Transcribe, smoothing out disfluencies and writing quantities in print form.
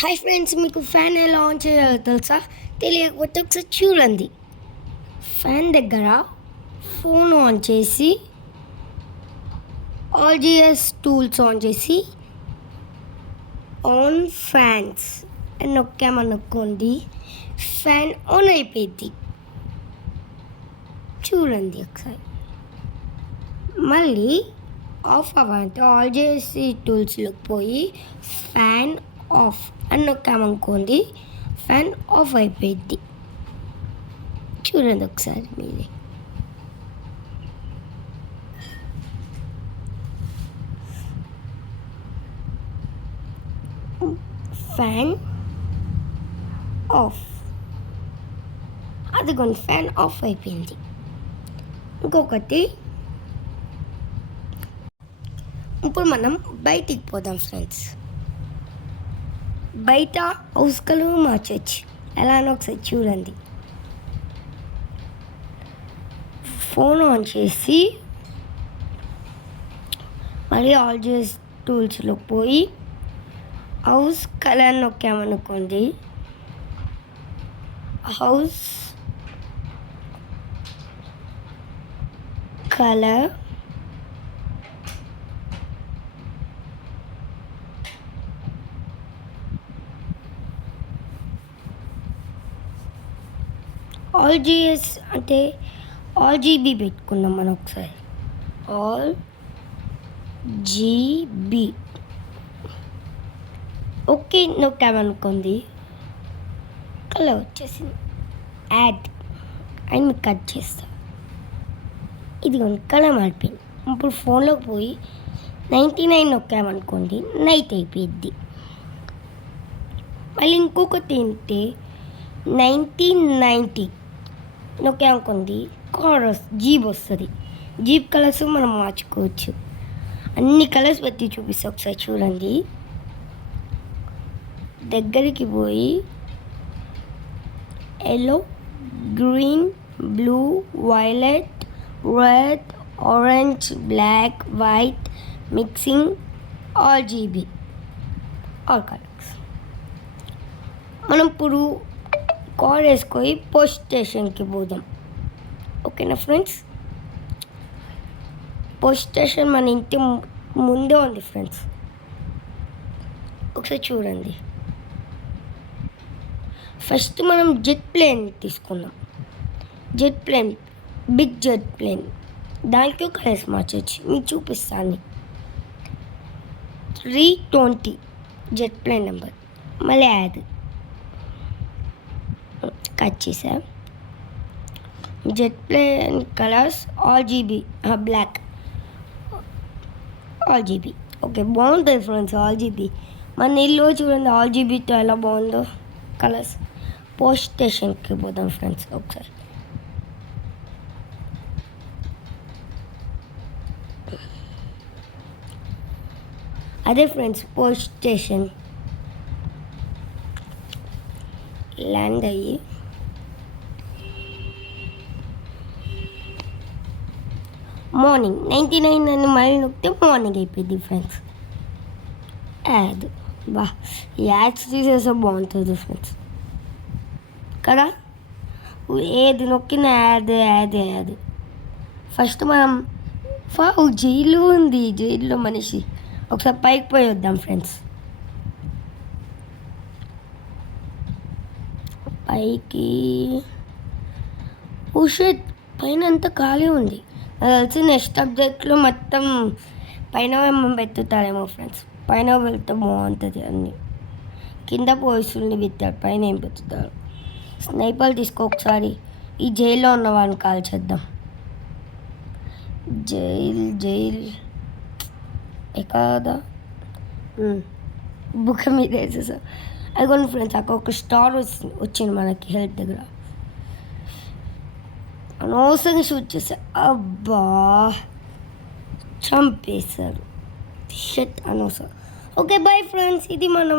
Hi friends, మీకు fan ఎలా on చేయాలో తెలుసా? తెలియకపోతే ఒకసారి చూడండి. ఫ్యాన్ దగ్గర ఫోన్ ఆన్ చేసి ఆల్జిఎస్ టూల్స్ ఆన్ చేసి ఆన్ ఫ్యాన్స్ అని నొక్కామనుకోండి, ఫ్యాన్ ఆన్ అయిపోయింది. చూడండి ఒకసారి. మళ్ళీ ఆఫ్ అవ్వాలంటే ఆల్జిఎస్ టూల్స్లోకి పోయి ఫ్యాన్ ఆఫ్ అని నొక్కామనుకోండి, ఫ్యాన్ ఆఫ్ అయిపోయింది. చూడండి ఒకసారి మీరే. ఫ్యాన్ ఆఫ్, అదిగోండి ఫ్యాన్ ఆఫ్ అయిపోయింది. ఇంకొకటి, ఇప్పుడు మనం బయటికి పోదాం ఫ్రెండ్స్. బయట హౌస్ కలర్ మార్చచ్చు. ఎలానో ఒకసారి చూడండి. ఫోన్ ఆన్ చేసి మళ్ళీ ఆల్జిఎస్ టూల్స్లో పోయి హౌస్ కలర్ నొక్కామనుకోండి, హౌస్ కలర్ ఆల్జిఎస్ అంటే ఆల్జీబీ పెట్టుకుందాం మనం ఒకసారి. ఆల్జీబీ ఓకే నొక్కామనుకోండి, కలర్ వచ్చేసింది. యాడ్ అని మీకు కట్ చేస్తా. ఇది కలర్ మారిపోయింది. ఇప్పుడు ఫోన్లోకి పోయి 99 నొక్కామనుకోండి, నైట్ అయిపోయింది. మళ్ళీ ఇంకొకటి ఏంటి, 1990 నొక్కామనుకోండి, జీప్ వస్తుంది. జీప్ కలర్స్ మనం మార్చుకోవచ్చు. అన్ని కలర్స్ పెట్టి చూపిస్తా, ఒకసారి చూడండి. దగ్గరికి పోయి yellow, green, blue, violet, red, orange, black, white, mixing, RGB, all colours. మనం ఇప్పుడు కార్ వేసుకొని పోస్ట్ స్టేషన్కి పోదాం. ఓకేనా ఫ్రెండ్స్? పోస్ట్ స్టేషన్ మన ఇంటి ముందే ఉంది ఫ్రెండ్స్. ఒకసారి చూడండి. ఫస్ట్ మనం జెట్ ప్లేన్ తీసుకుందాం. Jet plane, big jet plane, దానికి కలర్స్ మార్చవచ్చు. మీకు చూపిస్తాను. 320 జెట్ ప్లేన్ నెంబర్. మళ్ళీ యాడ్ కట్ చేసా. Jet plane colours RGB, black, RGB. Okay, బాగుంటుంది ఫ్రెండ్స్ ఆర్జీబీ. మన ఇల్లు చూడండి ఆర్జీబీతో ఎలా బాగుందో కలర్స్. పోస్ట్ స్టేషన్కి పోదాం ఫ్రెండ్స్ ఒకసారి. అదే ఫ్రెండ్స్ పోస్ట్ స్టేషన్. ల్యాండ్ అయ్యి మార్నింగ్ 99 అని మళ్ళీ నొక్కితే మార్నింగ్ అయిపోయింది ఫ్రెండ్స్. యాడ్, బా యాడ్స్ తీసేస్తే బాగుంటుంది ఫ్రెండ్స్ కదా. ఏది నొక్కిన యాడ్ యాడ్ యాడ్. ఫస్ట్ మనం జైలు ఉంది, జైల్లో మనిషి. ఒకసారి పైకి పోయి వద్దాం ఫ్రెండ్స్. పైకి షిట్, పైన అంతా ఖాళీ ఉంది. నాకు తెలిసి నెక్స్ట్ సబ్జెక్ట్లో మొత్తం పైన పెట్టుతారేమో ఫ్రెండ్స్. పైన వెళ్తే బాగుంటుంది. అన్నీ కింద పోయిస్తుంది పెట్టారు, పైన ఏం పెట్టుతారు. స్నైపర్ తీసుకో ఒకసారి. ఈ జైల్లో ఉన్న వాళ్ళని కాల్ చేద్దాం. జైల్ ఎక్కదా, బుక్ మీద వేసేసా. అదిగోండి ఫ్రెండ్స్, అక్కడ ఒక స్టార్ వచ్చింది మనకి హెల్త్ దగ్గర. అనవసరంగా షూట్ చేశారు. అబ్బా, చంపేశారు. షట్ అనవసరం. ఓకే బాయ్ ఫ్రెండ్స్, ఇది మనం